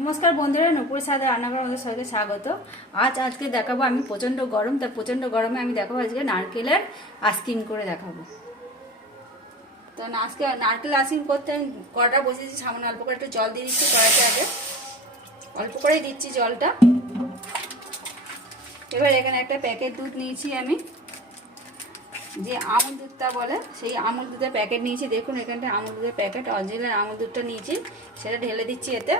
নমস্কার বন্ধুরা, নুপুর সাদা রান্নাঘর আমাদের সবাইকে স্বাগত। আজ আজকে দেখাবো আমি প্রচণ্ড গরম, তাই প্রচণ্ড গরমে আমি দেখাবো আজকে নারকেলের আইসক্রিম করে দেখাবো। তো আজকে নারকেল আইসক্রিম করতে আমি কড়াটা বসেছি সামান্য অল্প করে একটু জল দিয়ে দিচ্ছি কড়াইতে আগে। অল্প করেই দিচ্ছি জলটা। এবার এখানে একটা প্যাকেট দুধ নিয়েছি আমি। যে আমুল দুধটা বলে, সেই আমুল দুধের প্যাকেট নিয়েছি। দেখুন এখানটা আমুল দুধের প্যাকেট অরিজিনাল আমুল দুধটা নিয়েছি। সেটা ঢেলে দিচ্ছি এতে।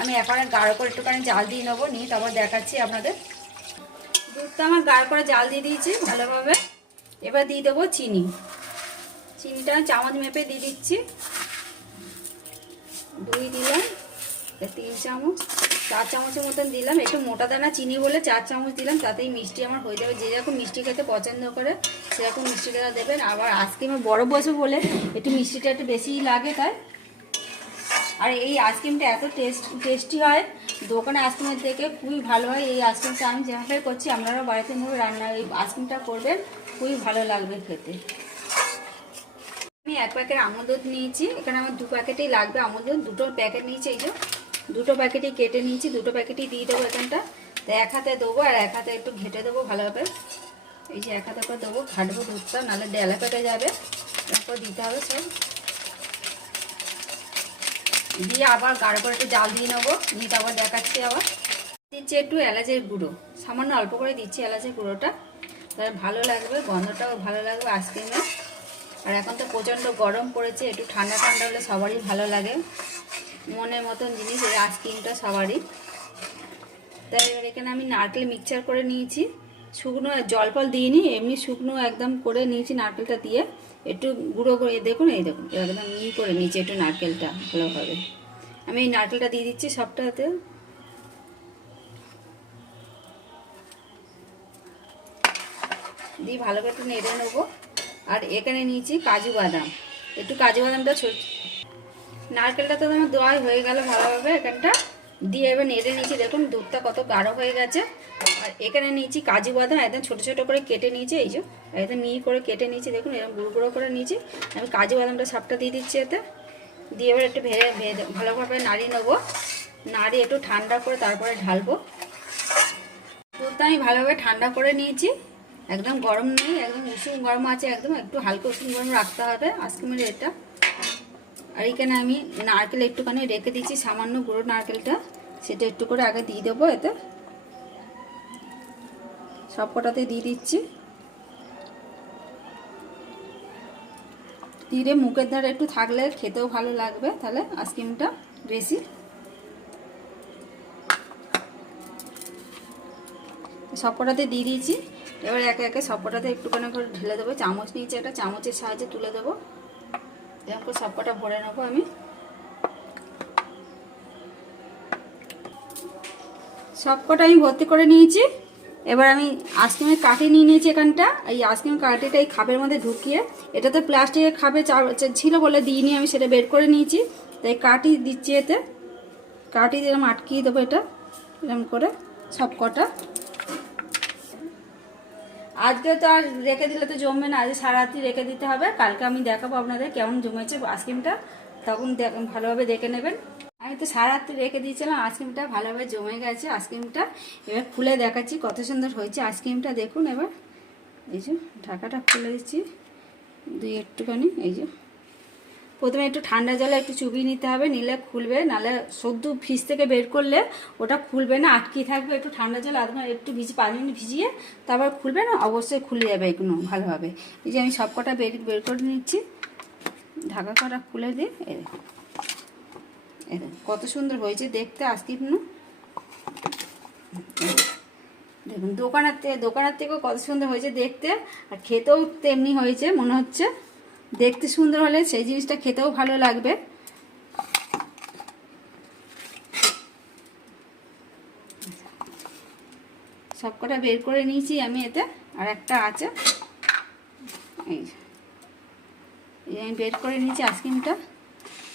আমি এখন গাঢ় করে একটুখানি জাল দিয়ে নেব, নিয়ে তারপর দেখাচ্ছি আপনাদের। দুধটা আমার গাঢ় করে জাল দিয়ে দিয়েছি ভালোভাবে। এবার দিয়ে দেবো চিনি। চিনিটা চামচ মেপে দিয়ে দিচ্ছি। দুই দিলাম তিন চামচ, চার চামচের মতন দিলাম। একটু মোটা দানা চিনি বলে চার চামচ দিলাম, তাতেই মিষ্টি আমার হয়ে যাবে। যে যেরকম মিষ্টি খেতে পছন্দ করে, সেরকম মিষ্টি খেতে দেবেন। আবার আইসক্রিমে বড় বসে বলে একটু মিষ্টিটা একটু বেশিই লাগে তাই। আর এই আইসক্রিমটা এত টেস্ট, টেস্টি হয়। দোকানে আইসক্রিমের থেকে খুবই ভালো হয় এই আইসক্রিমটা। আমি যেভাবে করছি, আপনারাও বাড়িতে নিয়ে রান্না, এই আইসক্রিমটা করবেন, খুবই ভালো লাগবে খেতে। আমি এক প্যাকেট আমল দুধ নিয়েছি। এখানে আমার দু প্যাকেটই লাগবে আমল দুধ। দুটো প্যাকেট নিয়েছি এই যে। দুটো প্যাকেটই কেটে নিয়েছি, দুটো প্যাকেটই দিয়ে দেবো এখানটা। তো এক হাতে দেবো আর এক হাতে একটু ঘেটে দেবো ভালোভাবে। এই যে এক হাতে করে দেবো, ঘাটবো দুধটা, নাহলে ডেলা পেটে যাবে। তারপর দিতে হবে সব। দিয়ে আবার গাঢ় করে একটু জাল দিয়ে নেব। নিয়ে তারপর দেখাচ্ছি আবার। দিচ্ছি একটু এলাচের গুঁড়ো। সামান্য অল্প করে দিচ্ছি এলাচের গুঁড়োটা। তাহলে ভালো লাগবে, গন্ধটাও ভালো লাগবে আইসক্রিমে। আর এখন তো প্রচণ্ড গরম পড়েছে, একটু ঠান্ডা ঠান্ডা হলে সবারই ভালো লাগে। মনের মতন জিনিস, এই আইসক্রিমটা সবারই। তাই এখানে আমি নারকেল মিক্সচার করে নিয়েছি। শুকনো জল ফল দিইনি, এমনি শুকনো একদম করে নিয়েছি নারকেলটা দিয়ে। একটু গুঁড়ো করে দেখুন, এই দেখুন একদম ই করে নিয়েছি একটু নারকেলটা ভালোভাবে। আমি এই নারকেলটা দিয়ে দিচ্ছি সবটাতে। দিয়ে ভালো করে একটু নেড়ে নেব। আর এখানে নিয়েছি কাজু বাদাম। একটু কাজু বাদামটা ছোট নারকেলটা তো আমার দোয়াই হয়ে গেল ভালোভাবে এখানটা। দিয়ে এবার নেড়ে নিয়েছি। দেখুন, দুধটা কত গাঢ় হয়ে গেছে। আর এখানে নিয়েছি কাজু বাদাম, একদম ছোটো ছোটো করে কেটে নিয়েছি। এই যে, একদম মিহি করে কেটে নিয়েছি। দেখুন, এরকম গুঁড়ো গুঁড়ো করে নিয়েছি। আমি কাজু বাদামটা সবটা দিয়ে দিচ্ছি এতে। দিয়ে এবার একটু ভেড়ে ভেজে, ভালোভাবে নাড়িয়ে নেব। নাড়িয়ে একটু ঠান্ডা করে তারপরে ঢালবো। দুধটা আমি ভালোভাবে ঠান্ডা করে নিয়েছি। একদম গরম নেই, একদম উষুম গরম আছে। একদম একটু হালকা উষুম গরম রাখতে হবে। আইসক্রিমের এটা আর এখানে আমি নারকেল একটুখানি রেখে দিচ্ছি সামান্য গুঁড়ো নারকেলটা। সেটা একটু করে আগে দিয়ে দেবো এতে। সব কটাতে দিয়ে দিচ্ছি। দিয়ে মুখের ধারে একটু থাকলে খেতেও ভালো লাগবে, তাহলে আইসক্রিমটা বেশি। সব কটাতে দিয়ে দিয়েছি। এবার একে একে সব কটাতে একটুখানি করে ঢেলে দেবো। চামচ নিয়েছি একটা, চামচের সাহায্যে তুলে দেবো। এরকম করে সব ভরে নেব আমি। সব কটা আমি ভর্তি করে নিয়েছি। এবার আমি আইসক্রিমের কাঠি নিয়ে নিয়েছি এখানটা। এই আইসক্রিম কাঠিটা এই খাপের মধ্যে ঢুকিয়ে, এটা তো প্লাস্টিকের খাপে ছিল বলে দিইনি আমি, সেটা বের করে নিয়েছি। তাই কাঠি দিচ্ছি এতে। কাঠি দিলাম আটকিয়ে দেবো এটা এরকম করে সব কটা আজকে তো আর রেখে দিলে তো জমবে না, আজকে সারা রাত্রি রেখে দিতে হবে। কালকে আমি দেখাবো আপনাদের কেমন জমেছে আইসক্রিমটা তখন ভালোভাবে দেখে নেবেন। আমি তো সারা রাত্রি রেখে দিয়েছিলাম আইসক্রিমটা ভালোভাবে জমে গেছে আইসক্রিমটা এবার খুলে দেখাচ্ছি কত সুন্দর হয়েছে আইসক্রিমটা দেখুন এবার। এই যে, ঢাকাটা খুলে দিচ্ছি। দুই একটুখানি, এই যে। প্রথমে একটু ঠান্ডা জলে একটু চুবিয়ে নিতে হবে, নিলে খুলবে নাহলে সদ্য ফ্রিজ থেকে বের করলে ওটা খুলবে না, আটকে থাকবে একটু ঠান্ডা জল, আধ একটু ভিজি, পাঁচ মিনিট ভিজিয়ে তারপর খুলবে না, অবশ্যই খুলে যাবে এগুলো ভালোভাবে। এই যে আমি সব কটা বের বের করে নিচ্ছি। ঢাকা কটা খুলে এই দেখুন কত সুন্দর হয়েছে দেখতে আইসক্রিম দেখুন, দোকানের থেকে দোকানের থেকেও কত সুন্দর হয়েছে দেখতে, আর খেতেও তেমনি হয়েছে, মনে হচ্ছে। দেখতে সুন্দর হলে সেই জিনিসটা খেতেও ভালো লাগবে। সব কটা বের করে নিয়েছি আমি এতে, আর একটা আছে। এই আমি বের করে নিয়েছি আইসক্রিমটা।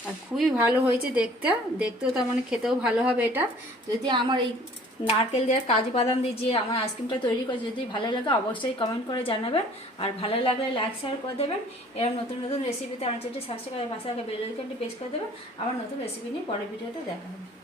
আর খুবই ভালো হয়েছে দেখতে, দেখতেও তার মানে খেতেও ভালো হবে এটা। যদি আমার এই নারকেল দেওয়ার কাজু বাদাম দিয়ে যে আমার আইসক্রিমটা তৈরি করে যদি ভালো লাগে অবশ্যই কমেন্ট করে জানাবেন। আর ভালো লাগলে লাইক শেয়ার করে দেবেন। এরকম নতুন নতুন রেসিপিতে আমার চ্যানেলটি সাবস্ক্রাইব পাশে বেল আইকনটি পেশ করে দেবেন আমার নতুন রেসিপি নিয়ে পরের ভিডিওতে দেখা হবে।